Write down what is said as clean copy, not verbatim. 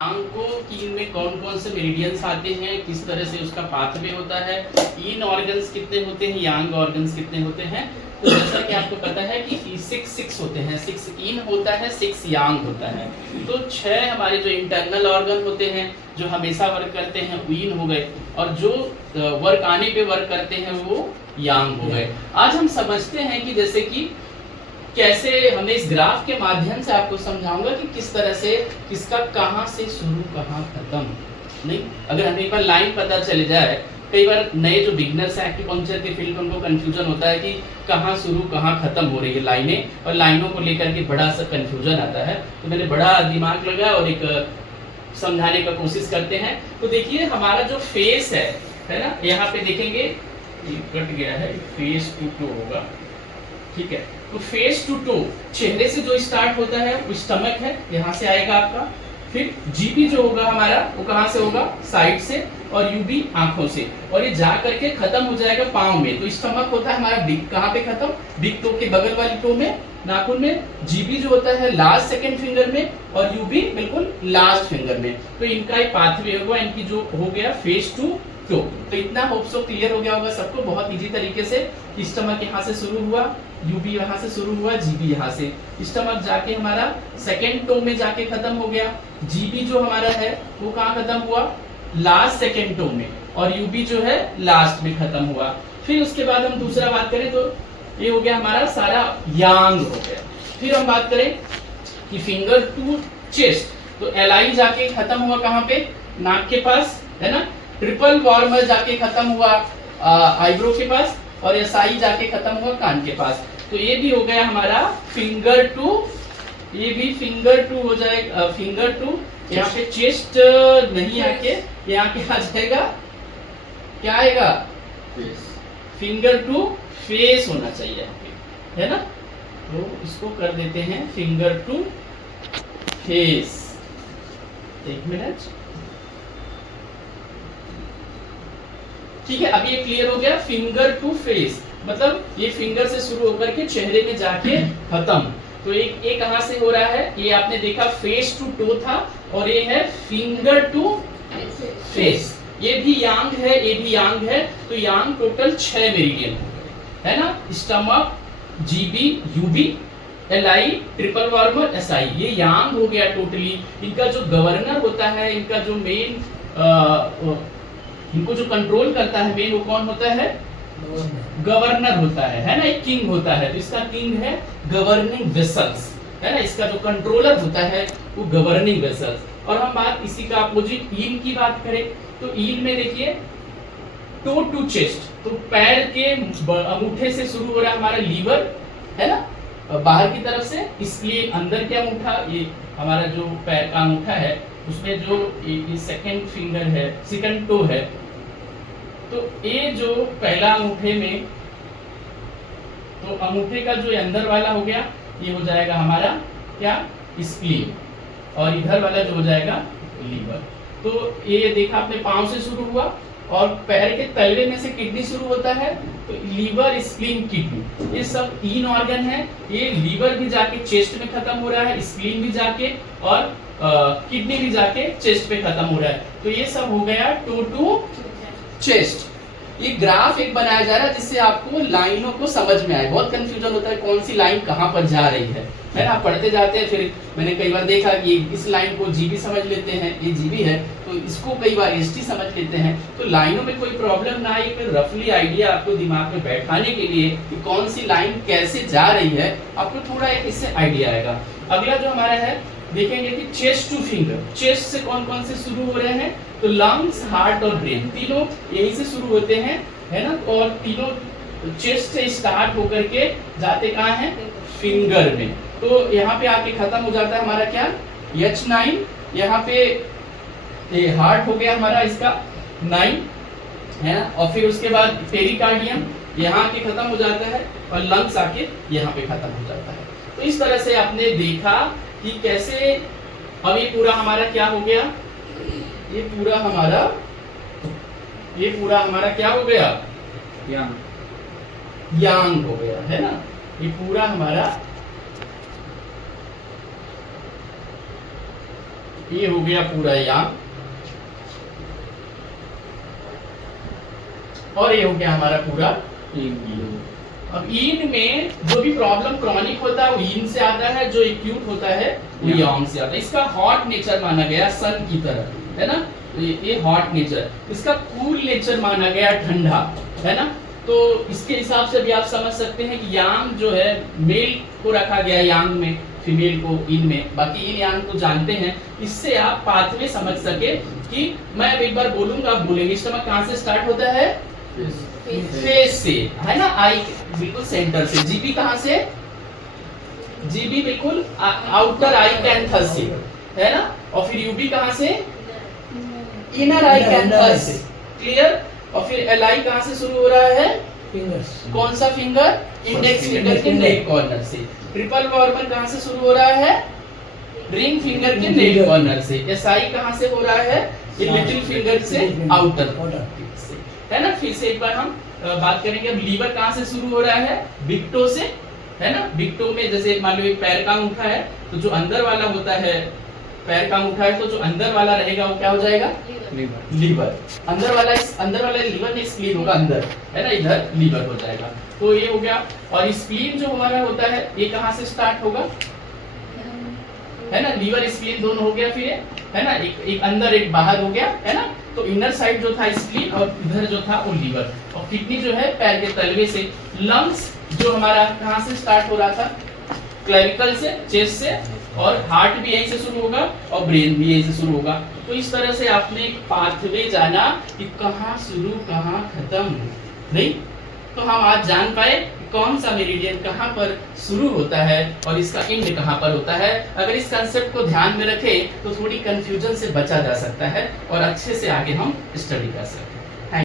आंग को कीन में कौन कौन से मेरिडियंस आते हैं, किस तरह से उसका पाथवे होता है, इन ऑर्गन्स कितने होते हैं, यांग ऑर्गन्स कितने होते हैं। तो जैसा कि आपको पता है कि 6 होते हैं, 6 इन होता है, 6 यांग होता है। तो 6 हमारे जो इंटरनल ऑर्गन होते हैं जो हमेशा वर्क करते हैं वो इन हो गए, और जो वर्क आने पे वर्क करते हैं वो यांग हो गए। आज हम समझते हैं कि जैसे कि कैसे हमें इस ग्राफ के माध्यम से आपको समझाऊंगा कि किस तरह से किसका कहाँ से शुरू कहाँ खत्म। नहीं, अगर हमें एक बार लाइन पता चल जाए, कई बार नए जो बिगनर्स हैं एक्यूपंक्चर के फील्ड में उनको कंफ्यूजन होता है कि कहाँ शुरू कहाँ खत्म हो रही है लाइनें, और लाइनों को लेकर के बड़ा सा कंफ्यूजन आता है। तो मैंने बड़ा दिमाग लगाया और एक समझाने का कोशिश करते हैं। तो देखिए हमारा जो फेस है ना, यहाँ पे देखेंगे ये कट गया है, फेस टू होगा, ठीक है। तो फेस टू टो चेहरे से जो स्टार्ट होता है वो स्टमक है, यहाँ से आएगा आपका। फिर जीबी जो होगा हमारा वो कहाँ से होगा, साइड से, और यूबी आंखों से, और ये जा करके खत्म हो जाएगा पाँव में। तो स्टमक होता है हमारा बिग, कहाँ पे खत्म, बिग टो के बगल वाली टो में, नाखून में। जीबी जो होता है लास्ट सेकंड फिंगर में, और यूबी बिल्कुल लास्ट फिंगर में। तो इनका एक पाथवे होगा, इनकी जो हो गया फेस टू टो। तो इतना होप सो क्लियर हो गया होगा सबको बहुत इजी तरीके से। स्टमक यहाँ से शुरू हुआ, यूबी यहाँ से शुरू हुआ, जीबी यहाँ से, स्टमक जाके हमारा सेकेंड टो में जाके खत्म हो गया। जीबी जो हमारा है वो कहाँ खत्म हुआ, लास्ट सेकेंड टो में, और यूबी जो है लास्ट में खत्म हुआ। फिर उसके बाद हम दूसरा बात करें तो ये हो गया हमारा सारा यांग हो गया। फिर हम बात करें कि फिंगर टू चेस्ट, तो एलाई जाके खत्म हुआ कहाँ पे, नाक के पास, है ना। ट्रिपल वार्मर जाके खत्म हुआ आईब्रो के पास, और एसआई जाके खत्म हुआ कान के पास। तो ये भी हो गया हमारा फिंगर टू, ये भी फिंगर टू हो जाएगा, फिंगर टू। यहाँ पे चेस्ट नहीं आके यहाँ पे आ जाएगा, क्या आएगा, फिंगर टू फेस होना चाहिए, है ना। तो इसको कर देते हैं फिंगर टू फेस। एक मिनट, ठीक है। अभी ये क्लियर हो गया, फिंगर टू फेस मतलब ये फिंगर से शुरू होकर के चेहरे में जाके खत्म। तो ये कहां से हो रहा है, ये आपने देखा फेस टू टो था, और ये है फिंगर टू फेस। ये भी यांग है, ये भी यांग है। तो यांग टोटल 6 मेरिडियन है ना, stomach, GB, UB, LI, triple warmer, SI, ये यांग हो गया टोटली। इनका जो गवर्नर होता है, इनका जो मेन इनको जो कंट्रोल करता है मेन, वो कौन होता है, गवर्नर होता है ना। एक किंग होता है, तो इसका किंग है गवर्निंग वेसल्स, है ना। इसका जो कंट्रोलर होता है वो गवर्निंग वेसल्स। और हम बात इसी का अपोजिट ईन की बात करें तो ईन में देखिए टो टू चेस्ट, तो पैर के अंगूठे से शुरू हो रहा है हमारा लीवर, है ना, बाहर की तरफ से। इसलिए अंदर क्या अंगूठा, ये हमारा जो पैर का अंगूठा है उसमें जो ये सेकंड फिंगर है, सेकंड टो है, तो ये जो पहला अंगूठे में, तो अंगूठे का जो अंदर वाला हो गया ये हो जाएगा हमारा क्या, स्प्लीन, और इधर वाला जो हो जाएगा लीवर। तो ये देखा आपने पांव से शुरू हुआ, और पैर के तलवे में से किडनी शुरू होता है, तो लीवर, स्प्लीन, किडनी, ये सब 3 ऑर्गन है। ये लीवर भी जाके चेस्ट में खत्म हो रहा है, स्प्लीन भी जाके, और किडनी भी जाके चेस्ट पे खत्म हो रहा है। तो ये सब हो गया टो टू चेस्ट। ये ग्राफ एक बनाया जा रहा है जिससे आपको लाइनों को समझ में आए। बहुत कंफ्यूजन होता है कौन सी लाइन कहाँ पर जा रही है ना। आप पढ़ते जाते हैं, फिर मैंने कई बार देखा कि इस लाइन को जीबी समझ लेते हैं, ये जीबी है, तो इसको कई बार एसटी समझ लेते हैं। तो लाइनों में कोई प्रॉब्लम ना आए, फिर रफली आइडिया आपको दिमाग में बैठाने के लिए कि कौन सी लाइन कैसे जा रही है, आपको थोड़ा एक इससे आइडिया आएगा। अगला जो हमारा है देखेंगे कि चेस्ट टू फिंगर, चेस्ट से कौन कौन से शुरू हो रहे हैं, तो लंग्स, हार्ट और ब्रेन, तीनों यही से शुरू होते हैं, है ना। और तीनों चेस्ट से स्टार्ट होकर के जाते कहाँ हैं, फिंगर में। तो यहाँ पे आके खत्म हो जाता है हमारा क्या, H9। यहाँ पे ये हार्ट हो गया हमारा इसका 9, है ना। और फिर उसके बाद पेरिकार्डियम यहाँ आके खत्म हो जाता है, और लंग्स आके यहाँ पे खत्म हो जाता है। तो इस तरह से आपने देखा कि कैसे, अब ये पूरा हमारा क्या हो गया, ये पूरा हमारा क्या हो गया, यांग हो गया, है ना। ये पूरा हमारा ये हो गया पूरा यांग, और ये हो गया हमारा पूरा yin। अब yin में जो भी प्रॉब्लम क्रॉनिक होता है वो yin से आता है, जो एक्यूट होता है वो yang से आता है। इसका हॉट नेचर माना गया सन की तरह, है ना, ये हॉट नेचर। इसका कूल नेचर माना गया ठंडा, है ना। तो इसके हिसाब से भी आप समझ सकते हैं कि यांग जो है मेल को रखा गया यांग में, फीमेल को इन में। बाकी इन यांग तो जानते हैं, इससे आप पाथवे समझ सके कि मैं अब एक बार बोलूंगा, आप बोलेंगे। स्टमक कहाँ से स्टार्ट होता है? फेस से, है ना, आई बिल्कुल सेंटर से। जीबी कहाँ से? जीबी बिल्कुल आउटर आई कैंथस से, है ना। और फिर यूबी कहाँ से? इनर आई कैंथस से, क्लियर। और फिर एलआई कहाँ से शुरू हो रहा है? फिंगर्स। कौन सा फिंगर? इंडेक्स फिंगर के नेक कॉर्नर से। ट्रिपल वॉर्मन कहाँ से शुरू हो रहा है? रिंग फिंगर के नेक कॉर्नर से। एसआई कहाँ से हो रहा है? लिटिल फिंगर से आउटर से, है ना। फिर से एक बार हम बात करेंगे। अब लीवर कहाँ से शुरू हो रहा है? बिग टो से, है ना। बिग टो में जैसे मान लो एक पैर का अंगूठा है, तो जो अंदर वाला होता है पैर का अंगूठा है, तो जो अंदर वाला रहेगा वो क्या हो जाएगा? लीवर। अंदर वाला लीवर में स्प्लीन होगा अंदर, है ना, इधर लीवर हो जाएगा। तो ये हो गया। और स्प्लीन जो हमारा होता है ये कहाँ से स्टार्ट होगा? है ना, लीवर स्प्लीन दोनों हो गया। फिर है ना, एक अंदर एक बाहर हो गया, है ना। तो इनर साइड जो था स्प्लीन और इधर जो था वो लीवर। और किडनी जो है पैर के तलवे से। लंग्स जो हमारा कहाँ से स्टार्ट हो रहा था? क्लेविकल से, चेस्ट से। और हार्ट भी यहीं से शुरू होगा और ब्रेन भी यहीं से शुरू होगा। तो इस तरह से आपने एक पाथवे जाना कि कहाँ शुरू कहाँ खत्म। नहीं तो हम आज जान पाए कौन सा मेरिडियन कहाँ पर शुरू होता है और इसका एंड कहाँ पर होता है। अगर इस कंसेप्ट को ध्यान में रखें तो थोड़ी कंफ्यूजन से बचा जा सकता है और अच्छे से आगे हम स्टडी कर सकते हैं।